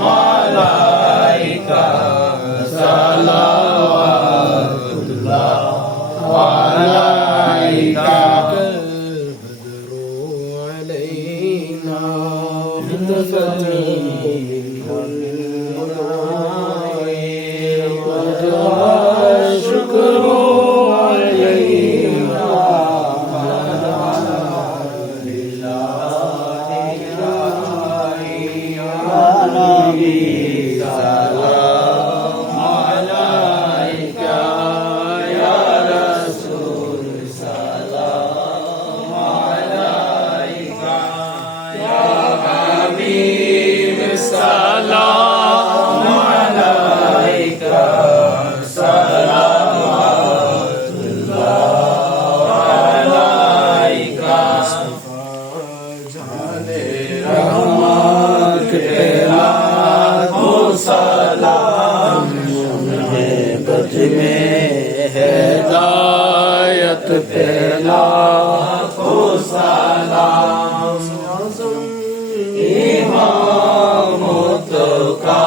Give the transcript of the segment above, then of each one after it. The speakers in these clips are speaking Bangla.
মালাইকা সালাওয়াতুল্লাহ আলাইকা بدر علينا بتفتيح المناير والشكر علينا हिदायत पे लाखों सलाम इमामतों का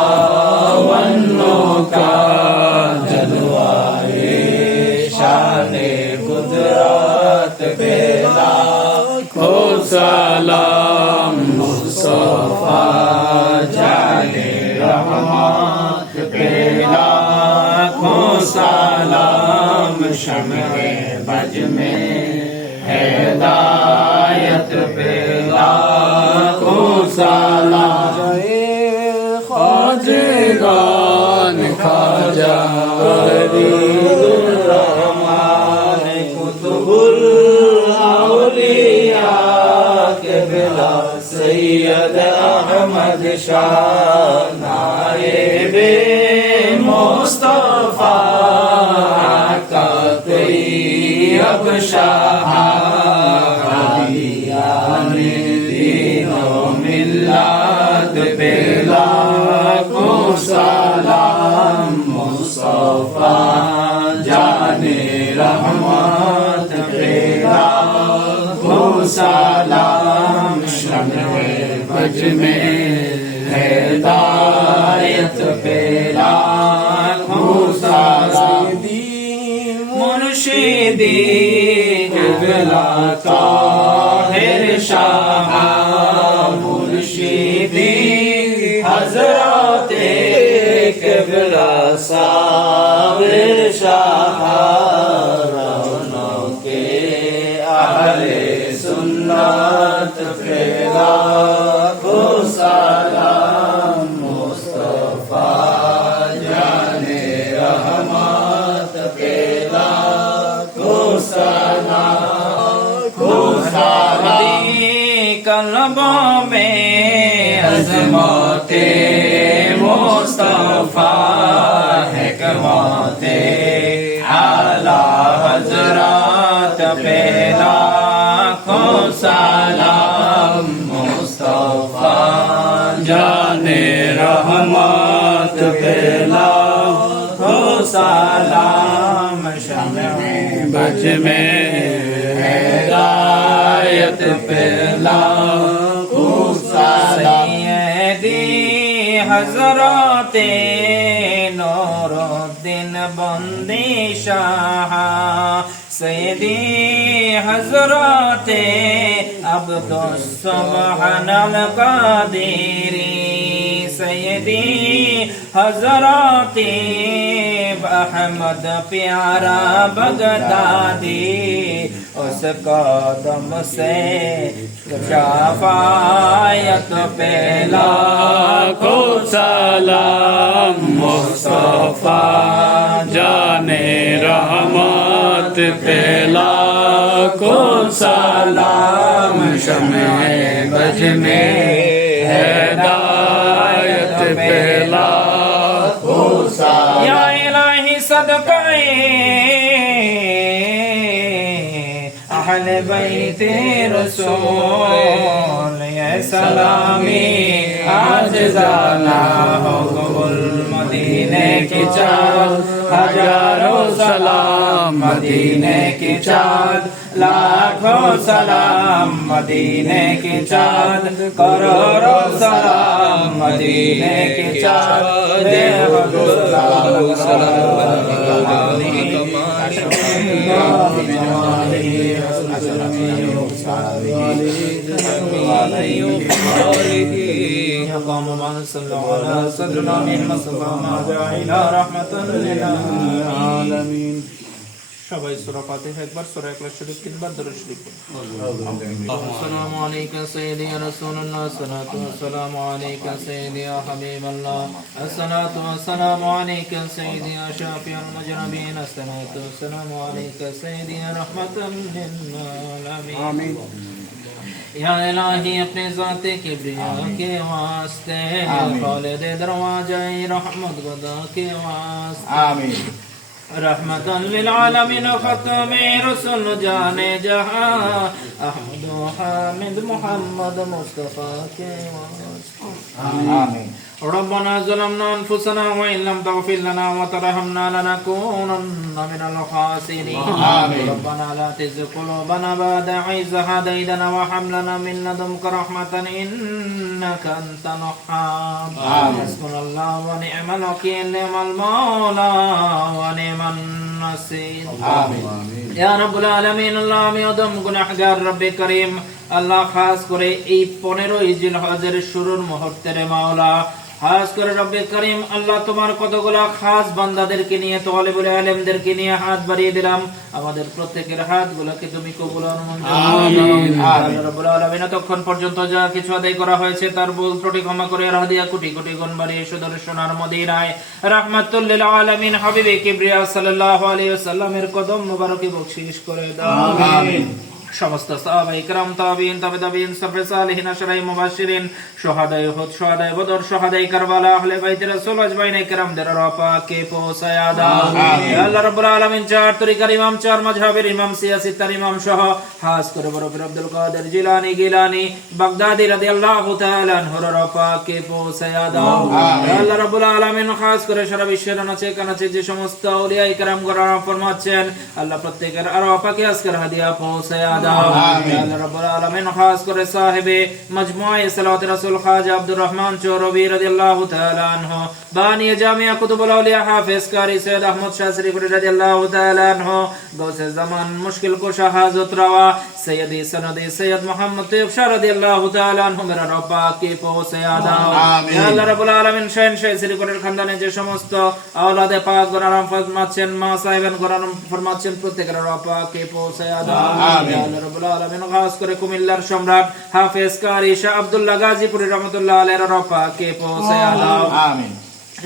वन्नों का जलवाए शाने कुदरत पे लाखों सलाम मुस्तफा जाने रहमत पे लाखों सलाम शम्मे बज में हिदायत पे लाखों सलाम ख्वाजगान ख्वाजा फरीदुर रहमान कुतुबुल औलिया के बिला सैयद अहमद शाह नायबे मुस्तफा का तैयब शाह यानी तीनों मिल्लत पे लाखों सलाम मुस्तफा जाने रहमत पे लाखों सलाम शम्मे बज में हिदायत पे लाखों सलाम मुर्शिदी किबला ताहिर शाह मुर्शिदी हजरते किबला साबिर शाह रौनके अहले सुन्नत पे लाखों सलाम मुस्तफा जाने रहमत पे लाखों सलाम कलबों में अज़मते मुस्तफा हिकमते आला हज़रात पे लाखों सलाम मुस्तफा जाने रहमत पे लाखों सलाम शम्मे बज में हिदायत पे लाखों सलाम सैयदी हज़रते नूरुद्दीन बंदी शाह सैयदी हज़रते अब्दुस सुब्हानल कादिरी सैयदी हज़रते अहमद प्यारा बगदादी उस कदम से शफायत पे लाखों सलाम मुस्तफा जाने रहमत पे लाखों सलाम शम्मे बज में हिदायत पे लाखों सलाम या इलाही सदक़े अहले बैते रसूल ये सलामी आज जाना हो कबूल मदीने की चाँद हजारों सलाम मदीने की चाँद लाखों सलाम मदीने के चाँद करोड़ों सलाम मदीने के चाँद दे हजूर قام من صلى على صدرنا من مصطفى ما جعل رحمة للعالمين সবাই সূরা ফাতিহা একবার সূরা ইখলাস শরীফ তিনবার দরুদ শরীফ আসসালামু আলাইকা সাইয়্যিদি ইয়া রাসূলুল্লাহ সাল্লাতু ওয়াসসালামু আলাইকা সাইয়্যিদি ইয়া হাবিবাল্লাহ আসসালাতু ওয়াসসালামু আলাইকা সাইয়্যিদি ইয়া শাফিউল মুজরাবিন আসসালাতু ওয়াসসালামু আলাইকা সাইয়্যিদি ইয়া রাহমাতাল লিল আলামিন আমিন या इलाही अपने ज़ाते किब्रिया के वास्ते खालिद दरवाज़े रहमत खुदा के वास्ते आमीन रहमतन लिल आलमीन ख़त्म रसूल जाने जहां अहमद हामिद मोहम्मद मुस्तफ़ा के वास्ते आमीन ربنا ظلمنا أنفسنا وإن لم تغفر لنا وترحمنا لنكونن من الخاسرين ربنا لا تزغ قلوبنا بعد إذ هديتنا وهب لنا من لدنك رحمة إنك أنت الوهاب حسبنا الله ونعم الوكيل نعم المولى ونعم النصير يا رب العالمين الله يدم গুনাহগার রব্বে করিম আল্লাহ খাস করে এই 15 জিলহজের শুরুর মুহূর্তের মাওলা খাস করে রব্বে করিম আল্লাহ তোমার কতগুলা খাস বান্দাদেরকে নিয়ে তালেবুল ইলমদেরকে নিয়ে হাত বাড়িয়ে দিলাম আমাদের প্রত্যেকের হাতগুলোকে তুমি কবুল আর মঞ্জুর আমিন আল্লাহ রাব্বুল আলামিন তখন পর্যন্ত যা কিছু আদায় করা হয়েছে তার ভুল ত্রুটি ক্ষমা করে রাহদিয়া কোটি কোটি গুণ বাড়িয়ে সুদর্শনার মদিনায় রাহমাতুল লিল আলামিন হাবিবে কিবরিয়া সাল্লাল্লাহু আলাইহি ওয়াসাল্লামের কদম মোবারকে বখশিশ করে দাও আমিন সমস্ত সাহাবায়ে کرام তাবিঈন তাবিঈন সাফে সালেহিন আশরায়ে মুবাশশিরিন শুহাদায়ে উহুদ শুহাদায়ে বদর শুহাদায়ে কারবালা আহলে বাইত রাসূল আজমাইনে کرام দের রফাকে পৌঁছায়া দাও ইয়া আল্লাহ রাব্বুল আলামিন চার তরিকার ইমাম চার মাযহাবের ইমাম সিয়াসিত্তার ইমাম সহ খাস করে বড় পীর আব্দুল কাদের জিলানী গিলানী বাগদাদি রাদিয়াল্লাহু তাআলা আনহুর রফাকে পৌঁছায়া দাও ইয়া আল্লাহ রাব্বুল আলামিন খাস করে সারা বিশ্বের নাচে কানাচে যে সমস্ত আউলিয়া کرام গোরা ফরমাচ্ছেন আল্লাহ প্রত্যেকের রফাকে আজকের হাদিয়া পৌঁছায়া আল্লাহ রাব্বুল আলামিন খাস করে সাহেবে মজমুআয়ে সালাওয়াত রাসূল খাজা আব্দুর রহমান চৌরবি রাদিয়াল্লাহু তাআলা আনহু বানিয়ে জামিয়া কুতুবুল আউলিয়া হাফেজ কারি সৈয়দ আহমদ শাহ শরীফুল্লাহ রাদিয়াল্লাহু তাআলা আনহু গৌসে জামান মুশকিল কুশা হাজত রাওয়া সৈয়দি সনদি সৈয়দ মুহাম্মদ তৈয়ব শাহ রাদিয়াল্লাহু তাআলা আনহু মেরা রব্বা কে পৌঁছায়া দাও ইয়া আল্লাহ রাব্বুল আলামিন শাহ শরীফুলের খানদানে যে সমস্ত আওলাদে পাক গোরাম ফরমাচ্ছেন মা সাহেবান গোরাম ফরমাচ্ছেন প্রত্যেকের রব্বা কে পৌঁছায়া দাও আমিন আল্লাহ রাব্বুল আলামিন খাস করে কুমিল্লার সম্রাট হাফেজ কারি শাহ আব্দুল্লাহ গাজীপুরি রহমাতুল্লাহ আলাইহির রফা কে পৌঁছায়া দাও আমিন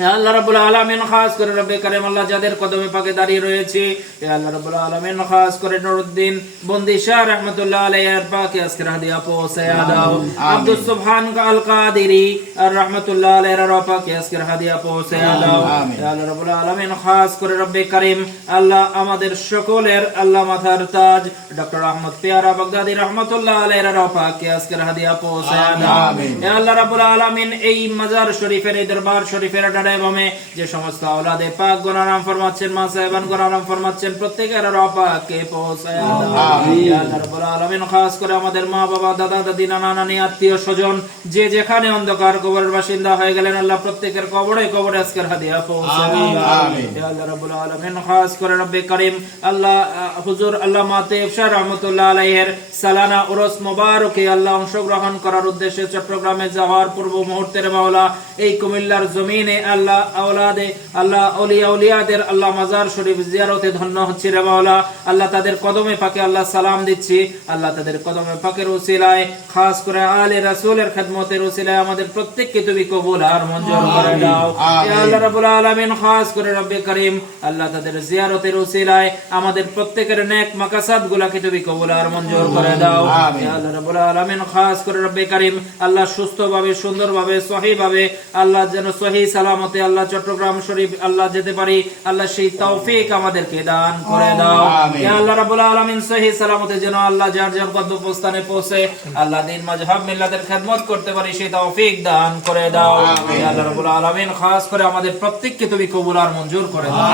আল্লাহ রাব্বুল আলামিন খাস করে রব্বে কারীম আল্লাহ যাদের কদমে পাকে দাঁড়িয়ে রয়েছে আল্লাহ রাব্বুল আলামিন খাস করে নুরউদ্দিন বন্দি শাহ রাহমাতুল্লাহ আলাইহির পাকে আজকের হাদিয়া পৌঁছায়া দাও আব্দুস সুবহান আল কাদেরী আর রাহমাতুল্লাহ আলাইহির পাকে আজকের হাদিয়া পৌঁছায়া দাও আল্লাহ রাব্বুল আলামিন খাস করে রব্বে কারীম আল্লাহ আমাদের সকলের আল্লাহ মাথার তাজ ডক্টর আহমদ পেয়ারা বাগদাদি রাহমাতুল্লাহ আলাইহির পাকে আজকের হাদিয়া পৌঁছায়া দাও আল্লাহ রাব্বুল আলামিন এই মাজার শরীফের এই দরবার শরীফের যে সমস্ত আওলাদে পাক গোনারাম ফরমাচ্ছেন মা সাহেবান গোনারাম ফরমাচ্ছেন প্রত্যেকের রফাকে পৌঁছায়া দাও ইয়া আল্লাহ রাব্বুল আলামিন খাস করে আমাদের মা বাবা দাদা দাদি নানা নানি আত্মীয় স্বজন যে যেখানে অন্ধকার কবরের বাসিন্দা হয়ে গেলেন আল্লাহ প্রত্যেকের কবরে কবরে আজকের হাদিয়া পৌঁছায়া দাও আমিন ইয়া আল্লাহ রাব্বুল আলামিন খাস করে রব্বে কারীম আল্লাহ হুজুর আল্লাহ মাতেব শাহ রাহমাতুল্লাহ আলাইহির সালানা উরস মুবারকে আল্লাহ অংশগ্রহণ করার উদ্দেশ্যে চট্টগ্রামে যাওয়ার পূর্ব মুহূর্তের মাওলা এই কুমিল্লার জমিনে আল্লাহ আওলাদে আল্লাহ আউলিয়া আউলিয়াদের আল্লাহ মাজার শরীফ জিয়ারতে ধন্য হচ্ছে রে মাওলা আল্লাহ তাদের কদমে পাকে আল্লাহ সালাম দিচ্ছি আল্লাহ তাদের কদমে পাকের উসিলায় খাস করে আলে রাসূলের খিদমতের উসিলায় আমাদের প্রত্যেককে তুমি কবুল আর মঞ্জুর করে দাও ইয়া আল্লাহ রাব্বুল আলামিন খাস করে রব্বে কারীম আল্লাহ তাদের জিয়ারতের উসিলায় আমাদের প্রত্যেকের নেক মাকাসাদগুলোকে তুমি কবুল আর মঞ্জুর করে দাও ইয়া আল্লাহ রাব্বুল আলামিন খাস করে রব্বে কারীম আল্লাহ সুস্থভাবে সুন্দরভাবে সহিভাবে আল্লাহ যেন সহি সালাম সালামতে আল্লাহ চট্টগ্রাম শরীফ আল্লাহ যেতে পারি, আল্লাহ সেই তৌফিক আমাদেরকে দান করে দাও। ইয়া আল্লাহ রাব্বুল আলামিন সহি সালামতে যেন আল্লাহ যার যার গন্তব্যস্থানে পৌঁছে আল্লাহ দিন মাযহাব মিল্লাতের খেদমত করতে পারি, সেই তৌফিক দান করে দাও। ইয়া আল্লাহ রাব্বুল আলামিন খাস করে আমাদের প্রত্যেককে তুমি কবুল আর মঞ্জুর করে দাও।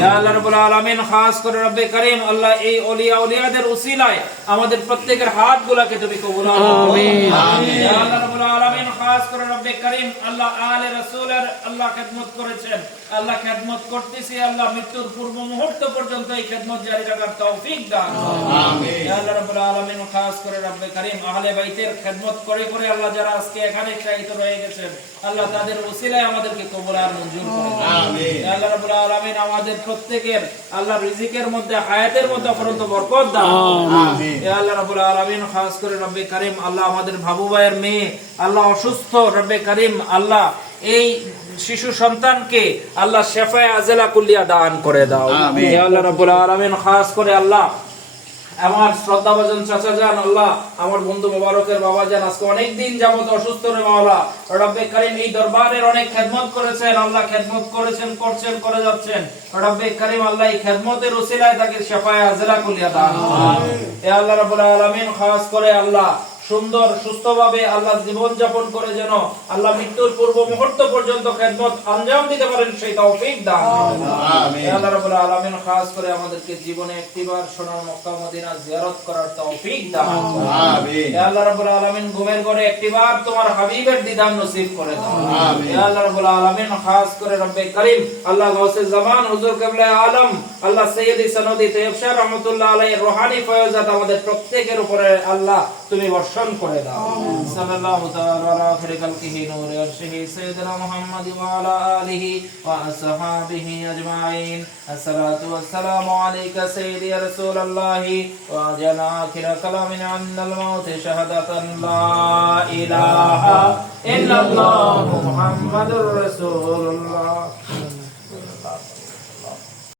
ইয়া আল্লাহ রাব্বুল আলামিন খাস করে রব্বে কারীম আল্লাহ এই ওলিয়া উলিয়াদের উসিলায় আমাদের প্রত্যেকের হাতগুলোকে তুমি কবুল আর আমিন। ইয়া আল্লাহ রাব্বুল আলামিন খাস করে রব্বে কারীম আল্লাহ আলে রাসূলের আল্লাহ খেদমত করেছেন, আল্লাহ খেদমত করতেছি, আল্লাহ মৃত্যুর পূর্ব মুহূর্ত পর্যন্ত এই খেদমত জারি রাখার তৌফিক দান আমিন। ইয়া আল্লাহ রাব্বুল আলামিন খাস করে রব্বে কারীম আহলে বাইতের খেদমত করে করে আল্লাহ যারা আজকে এখানে শাহীদ রয়ে গেছেন আল্লাহ তাদের উসিলায় আমাদেরকে কবুল আর মঞ্জুর করে দাও আমিন। ইয়া আল্লাহ রাব্বুল আলামিন আমাদের প্রত্যেকের আল্লাহ রিজিকের মধ্যে হায়াতের মধ্যে অফরন্ত বরকত দাও আমিন। ইয়া আল্লাহ রাব্বুল আলামিন খাস করে রব্বে কারীম আল্লাহ আমাদের বাবু ভাইয়ের মেয়ে আল্লাহ অসুস্থ, রব্বে কারীম আল্লাহ এই শিশু সন্তানকে আল্লাহ শেফায়ে আজেলা কুল্লিয়া দান করে দাও আমিন। ইয়া আল্লাহ রাব্বুল আলামিন খাস করে আল্লাহ আমার শ্রদ্ধাভাজন চাচা জান আল্লাহ আমার বন্ধু মোবারকের বাবা জান আজকে অনেক দিন যাবত অসুস্থ রে মাওলা রব্বে কারীম এই দরবারের অনেক খেদমত করেছেন, আল্লাহ খেদমত করেছেন, করছেন, করে যাচ্ছেন। রব্বে কারীম আল্লাহ এই খেদমতের উসিলায় তাকে শেফায়ে আজেলা কুল্লিয়া দান আমিন। ইয়া আল্লাহ রাব্বুল আলামিন খাস করে আল্লাহ সুন্দর সুস্থভাবে আল্লাহ জীবন যাপন করে যেন আল্লাহ মৃত্যুর পূর্ব মুহূর্ত পর্যন্ত খেদমত আঞ্জাম দিতে পারেন সেই তৌফিক দান আমিন। ইয়া আল্লাহ রাব্বুল আলামিন খাস করে আমাদেরকে জীবনে একটিবার সোনার মক্কা মদিনা জিয়ারত করার তৌফিক দান আমিন। ইয়া আল্লাহ রাব্বুল আলামিন ঘুমের ঘরে একটিবার তোমার হাবিবের দিদার নসিব করে দাও আমিন। ইয়া আল্লাহ রাব্বুল আলামিন খাস করে রব্বে কারীম আল্লাহ গাউসে জামান হুজুর কিবলা আলম আল্লাহ সৈয়দি সনদি তৈয়ব শাহ রাহমাতুল্লাহ আলাইহির রূহানি ফয়জাত আমাদের প্রত্যেকের উপরে আল্লাহ তুমি বর্ষণ করে দাও। সাল্লাল্লাহু তাআলা আলা খায়রি খালকিহি নূরি আরশিহি সাইয়্যিদিনা মুহাম্মাদ ওয়া আলা আলিহি ওয়া আসহাবিহি আজমাইন। আসসালাতু ওয়াসসালামু আলাইকা সাইয়্যিদি ইয়া রাসূলুল্লাহ ওয়া জানা আখিরা কালামিনা আন্নাল মাউত শাহাদাতান লা ইলাহা ইল্লাল্লাহ মুহাম্মাদুর রাসূলুল্লাহ।